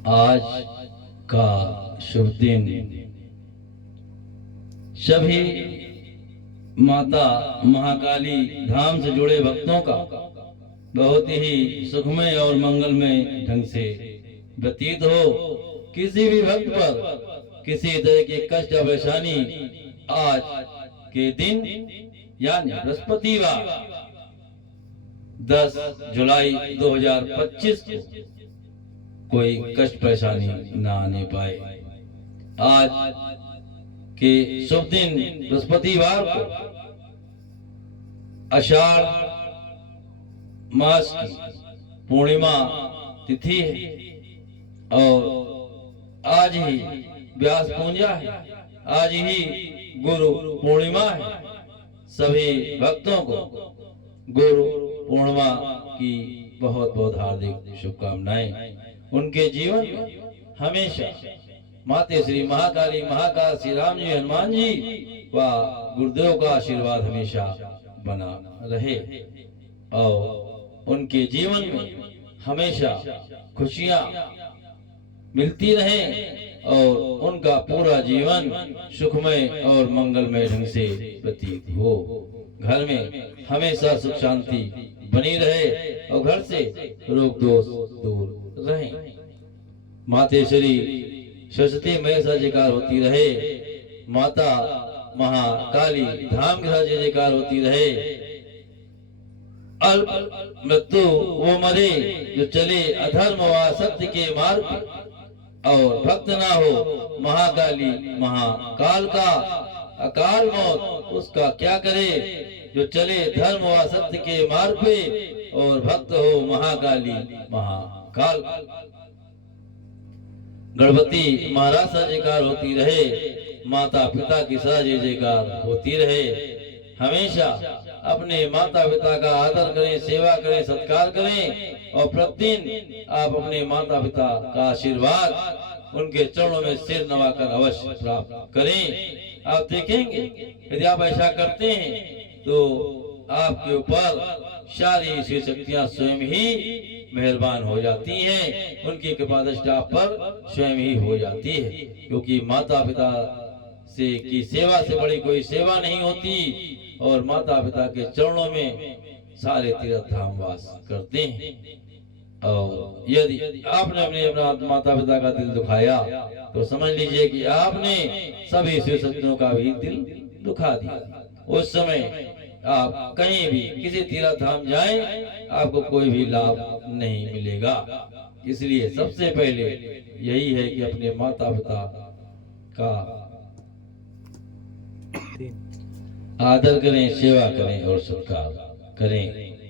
आज का शुभ दिन सभी माता महाकाली धाम से जुड़े भक्तों का बहुत ही सुखमय और मंगलमय ढंग से व्यतीत हो। किसी भी भक्त पर किसी तरह के कष्ट या परेशानी आज के दिन यानी बृहस्पतिवार 10 जुलाई 2025 को कोई कष्ट परेशानी ना आने पाए। आज के शुभ दिन बृहस्पतिवार को आषाढ़ मास की पूर्णिमा तिथि है और आज ही व्यास पूजा है, आज ही गुरु पूर्णिमा है। सभी भक्तों को गुरु पूर्णिमा की बहुत बहुत हार्दिक शुभकामनाएं। उनके जीवन में हमेशा माते श्री महाकाली महाकाल श्री राम जी हनुमान जी व गुरुदेव का आशीर्वाद हमेशा बना रहे और उनके जीवन में हमेशा खुशियां मिलती रहे और उनका पूरा जीवन सुखमय और मंगलमय ढंग से व्यतीत हो। घर में हमेशा सुख शांति बनी रहे और घर से रोग दोष दूर रहे। मातेश्वरी सरस्वती मय सा जयकार होती रहे। माता महाकाली धाम के साथ जयकार होती रहे। अल्प मृत्यु वो मरे जो चले अधर्म व सत्य के मार्ग पर, और भक्त ना हो महाकाली महाकाल का अकाल मौत उसका क्या करे जो चले धर्म व सत्य के मार्ग पे और भक्त हो महाकाली महाकाल। गणपति महाराज सा जयकार होती रहे। माता पिता की सा जयकार होती रहे। हमेशा अपने माता पिता का आदर करें, सेवा करें, सत्कार करें और प्रतिदिन आप अपने माता पिता का आशीर्वाद उनके चरणों में सिर नवाकर अवश्य प्राप्त करें। आप देखेंगे यदि आप ऐसा करते हैं तो आपके ऊपर सारी शिव शक्तियां स्वयं ही मेहरबान हो जाती हैं। उनकी कृपा दृष्टि आप पर स्वयं ही हो जाती है, क्योंकि माता पिता से की सेवा से बड़ी कोई सेवा नहीं होती और माता पिता के चरणों में सारे तीर्थ धाम वास करते हैं। और यदि आपने अपने माता पिता का दिल दुखाया तो समझ लीजिए कि आपने सभी शिव शक्तियों का भी दिल दुखा दिया। उस समय आप कहीं भी किसी तीर्थ धाम जाएं, आपको कोई भी लाभ नहीं मिलेगा। इसलिए सबसे पहले यही है कि अपने माता पिता का आदर करें, सेवा करें और सत्कार करें।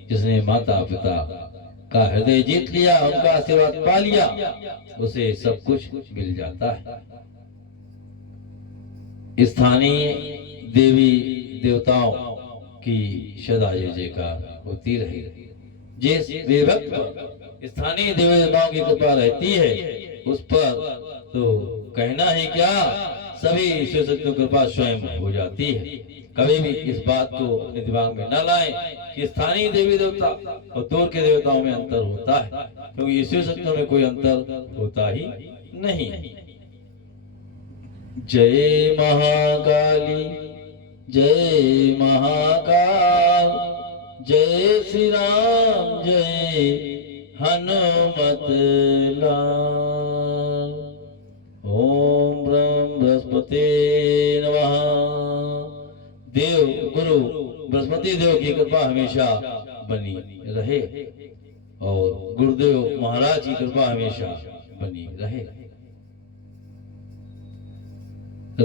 जिसने माता पिता का हृदय जीत लिया, उनका आशीर्वाद पा लिया, उसे सब कुछ मिल जाता है। स्थानीय देवी देवताओं की सदा जय जयकार होती रहे। जिस विभक्त पर स्थानीय देवी देवताओं की कृपा रहती है उस पर तो कहना ही क्या, सभी ईश्वर शक्ति की कृपा स्वयं हो जाती है। कभी भी इस बात को अपने दिमाग में न लाएं कि स्थानीय देवी देवता और दूर के देवताओं में अंतर होता है, क्योंकि ईश्वर शक्तियों में कोई अंतर होता ही नहीं। जय महाकाली, जय महाकाल, जय श्री राम, जय हनुमत लाल। ओम ब्रह्म बृहस्पति नमः। देव गुरु बृहस्पति देव की कृपा हमेशा बनी रहे और गुरुदेव महाराज की कृपा हमेशा बनी रहे।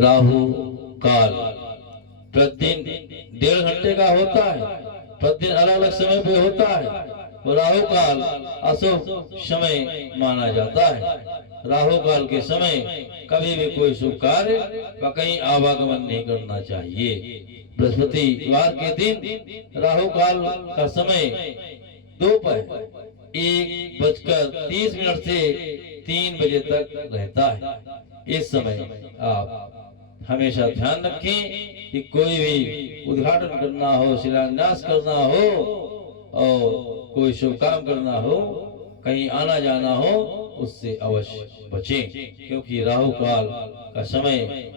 राहु काल प्रतिदिन 1.5 घंटे का होता है। प्रतिदिन अलग अलग समय पे होता है और राहु काल अशुभ समय माना जाता है। राहु काल के समय कभी भी कोई शुभ कार्य व कहीं आवागमन नहीं करना चाहिए। बृहस्पतिवार के दिन राहु काल का समय दोपहर 1:30 से 3 बजे तक रहता है। इस समय आप हमेशा ध्यान रखें कि कोई भी उद्घाटन करना हो, शिलान्यास करना हो और कोई शुभ काम करना हो, कहीं आना जाना हो उससे अवश्य बचें, क्योंकि राहु काल का समय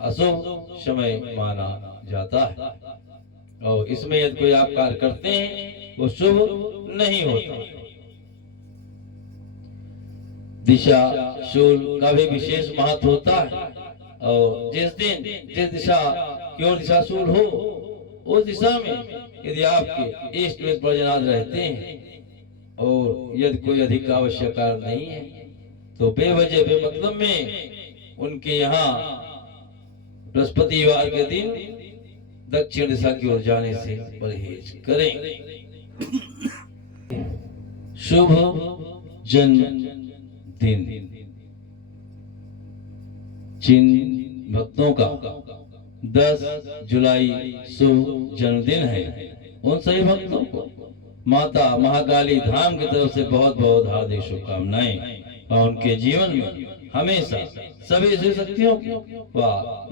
अशुभ समय माना जाता है और इसमें यदि कोई आप कार्य करते हैं वो शुभ नहीं होता। दिशा शूल का भी विशेष महत्व होता है और जिस दिन जिस दिशा की ओर दिशा शूल हो उस दिशा में यदि आपके इष्ट मित्र परिजनाद रहते हैं और यदि कोई अधिक आवश्यक कार्य नहीं है तो बेवजह बेमतलब में उनके यहाँ बृहस्पतिवार के दिन दक्षिण दिशा की ओर जाने से परहेज करें। शुभ जन्मदिन जिन भक्तों का 10 जुलाई शुभ जन्मदिन है उन सभी भक्तों को माता महाकाली धाम की तरफ से बहुत बहुत हार्दिक शुभकामनाएं और उनके जीवन में हमेशा सभी श्री शक्तियों की व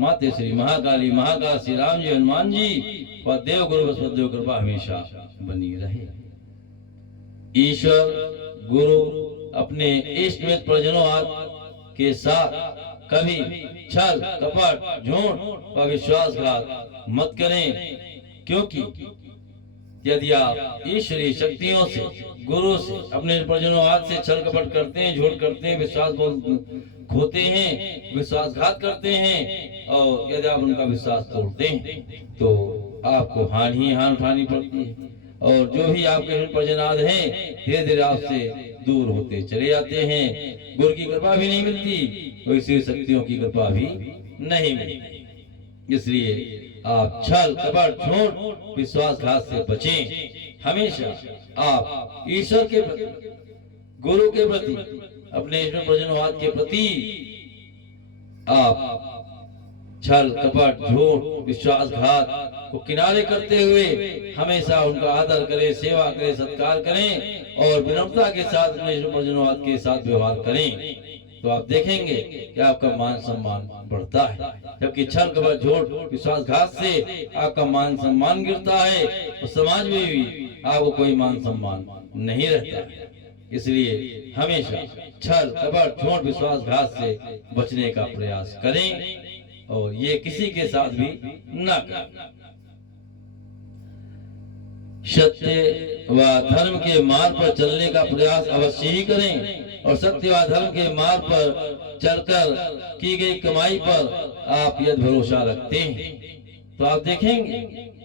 माते श्री महाकाली महाकाल श्री राम जी हनुमान जी व देव गुरु बृहस्पति कृपा हमेशा बनी रहे। ईश्वर गुरु अपने इष्ट मित्र परिजनों के साथ कभी छल कपट झूठ व विश्वासघात मत करें, क्योंकि यदि आप ईश्वरीय शक्तियों से गुरु से अपने परिजनों से छल कपट करते हैं, झूठ करते हैं, विश्वास खोते हैं, विश्वासघात करते हैं और यदि आप उनका विश्वास तोड़ते हैं तो आपको हानि उठानी पड़ती है और जो भी आपके परिजनाद हैं धीरे धीरे आपसे दूर होते चले जाते हैं। गुरु की कृपा भी नहीं मिलती और ईश्वरीय शक्तियों की कृपा भी नहीं मिलती। इसलिए आप छल कपट झूठ विश्वासघात से बचें। हमेशा आप ईश्वर के प्रति गुरु के प्रति अपने ईश्वर परिजनवाद के प्रति आप छल कपट झूठ विश्वासघात को किनारे करते हुए हमेशा उनका आदर करें, सेवा करें, सत्कार करें और विनम्रता के साथ अपने ईश्वर परिजनवाद के साथ व्यवहार करें तो आप देखेंगे कि आपका मान सम्मान बढ़ता है। जबकि छल कपट झूठ विश्वासघात से आपका मान सम्मान गिरता है और समाज में भी आपको कोई मान सम्मान नहीं रहता। इसलिए हमेशा छल कपट झूठ विश्वासघात से बचने का प्रयास करें और ये किसी के साथ भी न करें। सत्य व धर्म के मार्ग पर चलने का प्रयास अवश्य ही करें और सत्य व धर्म के मार्ग पर चलकर की गई कमाई पर आप यदि भरोसा रखते हैं तो आप देखेंगे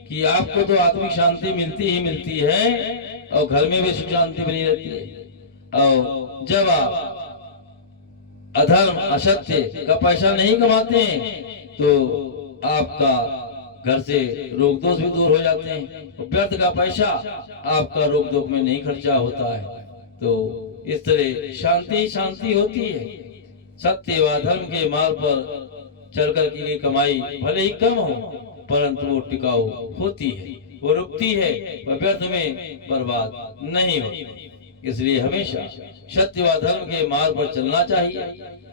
कि आपको तो आत्मिक शांति मिलती ही मिलती है और घर में भी सुख शांति बनी रहती है। और जब आप अधर्म असत्य का पैसा नहीं कमाते हैं तो आपका घर से रोग दोष भी दूर हो जाते हैं। व्यर्थ का पैसा आपका रोग दोष में नहीं खर्चा होता है। तो इस तरह शांति शांति होती है। सत्य व धर्म के मार्ग पर चलकर की गई कमाई भले ही कम हो परंतु वो टिकाऊ होती है, वो रुकती है, वह व्यर्थ में बर्बाद नहीं होती। इसलिए हमेशा सत्य व धर्म के मार्ग पर चलना चाहिए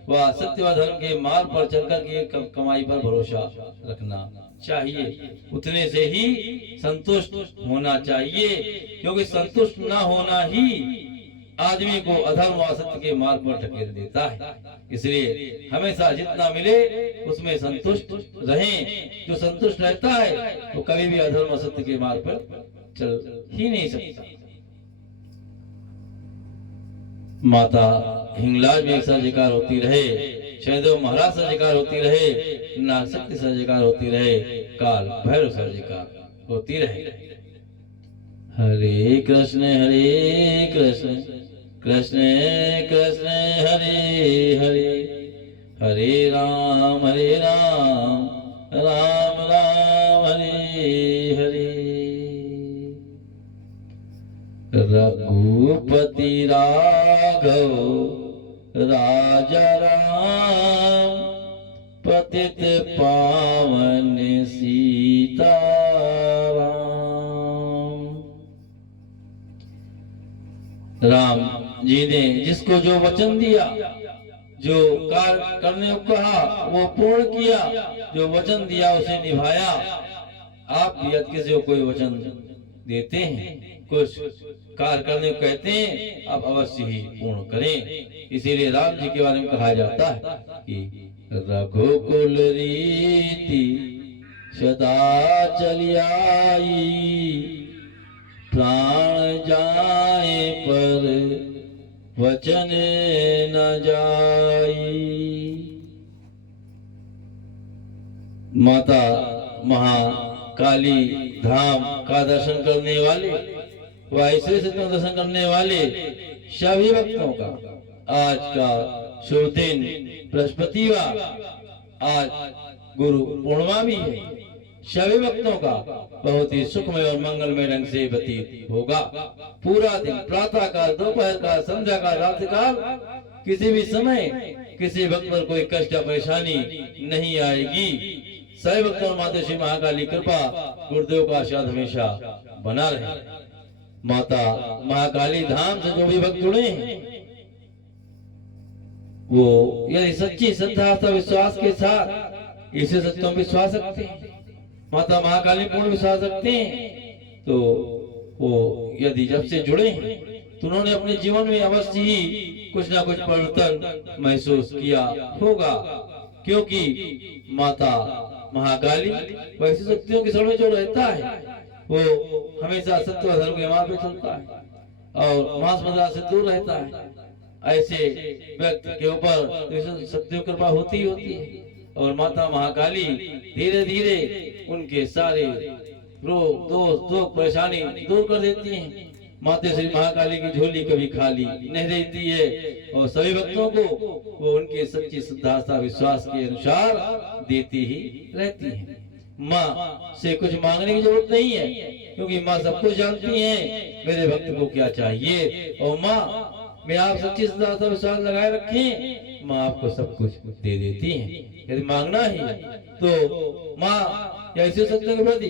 व सत्य व धर्म के मार्ग पर चलकर की कमाई पर भरोसा रखना चाहिए। उतने से ही संतुष्ट होना चाहिए, क्योंकि संतुष्ट न होना ही आदमी को अधर्म व असत्य के मार्ग पर ढकेल देता है। इसलिए हमेशा जितना मिले उसमें संतुष्ट रहें। जो संतुष्ट रहता है तो कभी भी अधर्म असत्य के मार्ग पर चल ही नहीं सकता। माता हिंगलाज में सजकार होती रहे, शनिदेव महाराज सजकार होती रहे, नागशक्ति सजकार होती रहे, काल भैरव सजकार होती रहे। हरे कृष्ण कृष्ण कृष्ण हरे हरे, हरे राम राम राम हरे हरे। रघुपति राघव राजा राम, पतित पावन सीता राम जी ने जिसको जो वचन दिया, जो कार्य करने को कहा वो पूर्ण किया, जो वचन दिया उसे निभाया। आप भी यदि किसी को कोई वचन देते हैं कुछ कार्य करने को कहते हैं, आप अवश्य ही पूर्ण करें। इसीलिए राम जी के बारे में कहा जाता है कि रघुकुल रीति सदा चली आई, प्राण जाए पर वचन न जाई। माता महाकाली धाम का दर्शन करने वाले व ऐसे से दर्शन करने वाले सभी भक्तों का आज का शुभ दिन बृहस्पतिवार, आज गुरु पूर्णिमा भी है। सभी भक्तों का बहुत ही सुखमय और मंगलमय ढंग से व्यतीत होगा। पूरा दिन प्रातः काल, दोपहर काल, संध्या काल, रात्रि काल, किसी भी समय किसी भक्त पर कोई कष्ट या परेशानी नहीं आएगी। सभी भक्तों और माता श्री महाकाली कृपा, गुरुदेव का आशीर्वाद हमेशा बना रहे। माता महाकाली धाम से जो भी भक्त जुड़े हैं, वो यदि सच्ची श्रद्धा विश्वास के साथ इसे सत्यों विश्वास रखते हैं, माता महाकाली पूर्ण विश्वास रखते हैं, तो वो यदि जब से जुड़े हैं तो उन्होंने अपने जीवन में अवश्य ही कुछ ना कुछ परिवर्तन महसूस किया होगा। क्योंकि माता महाकाली वैसी शक्तियों के शरण में जो रहता है वो हमेशा सत्य और धर्म के मार्ग पे चलता है और मांस मदिरा से दूर रहता है। ऐसे व्यक्ति के ऊपर शक्तियों की कृपा होती है और माता महाकाली धीरे धीरे उनके सारे रोग, दोष, दुख, परेशानी दूर कर देती हैं। माता श्री महाकाली की झोली कभी खाली नहीं रहती है और सभी भक्तों को वो उनके सच्ची श्रद्धा विश्वास के अनुसार देती ही रहती है। माँ से कुछ मांगने की जरूरत नहीं है, क्योंकि माँ सब कुछ जानती है मेरे भक्त को क्या चाहिए। और माँ में आप सच्ची श्रद्धा विश्वास लगाए रखें, माँ आपको सब कुछ दे देती है। यदि मांगना ही तो माँ ऐसे सत्य के प्रति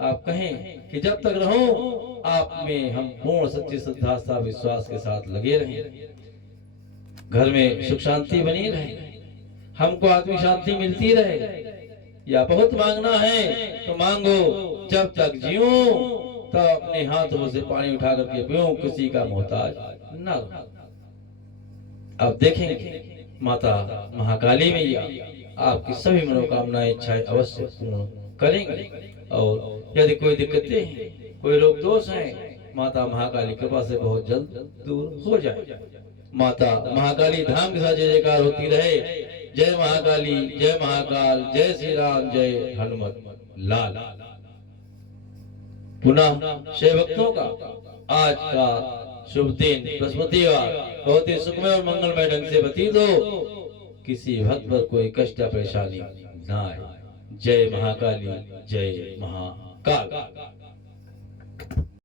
आप कहें कि जब तक रहो आप में हम पूर्ण सच्ची श्रद्धा विश्वास के साथ लगे रहें, घर में सुख शांति बनी रहे, हमको आत्मिक शांति मिलती रहे। या बहुत मांगना है तो मांगो, जब तक जियो तब अपने हाथों से पानी उठा करके पियो, किसी का मोहताज न। अब देखेंगे माता महाकाली मैया आपकी सभी मनोकामनाएं इच्छाएं अवश्य पूर्ण करेंगे। और यदि कोई दिक्कतें हैं, कोई रोग दोष है, माता महाकाली कृपा से बहुत जल्द दूर हो जाए। माता महाकाली धाम के साथ जय जयकार होती रहे। जय महाकाली, जय महाकाल, जय श्री राम, जय हनुमत लाल। पुनः शिव भक्तों का आज का शुभ दिन बृहस्पतिवार बहुत ही सुखमय और मंगलमय ढंग से व्यतीत हो, किसी भक्त पर कोई कष्ट या परेशानी न आए। जय महाकाली, जय महाकाल।